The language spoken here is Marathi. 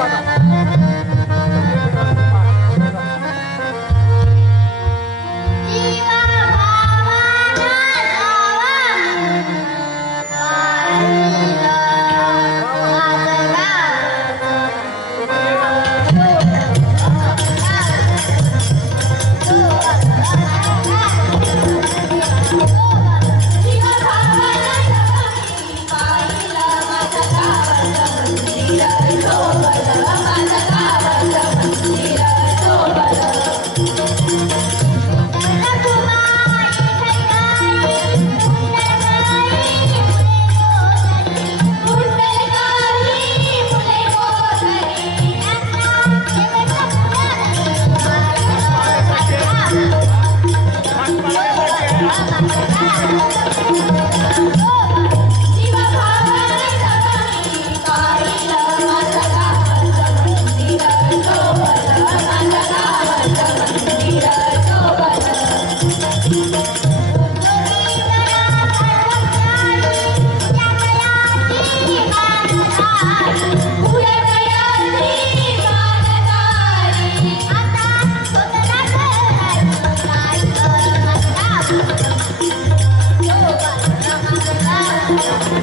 啊。तब ढकिला मतरा बंचुा आला coconut, तीला सोबला namantara बंचुा जिला सोबला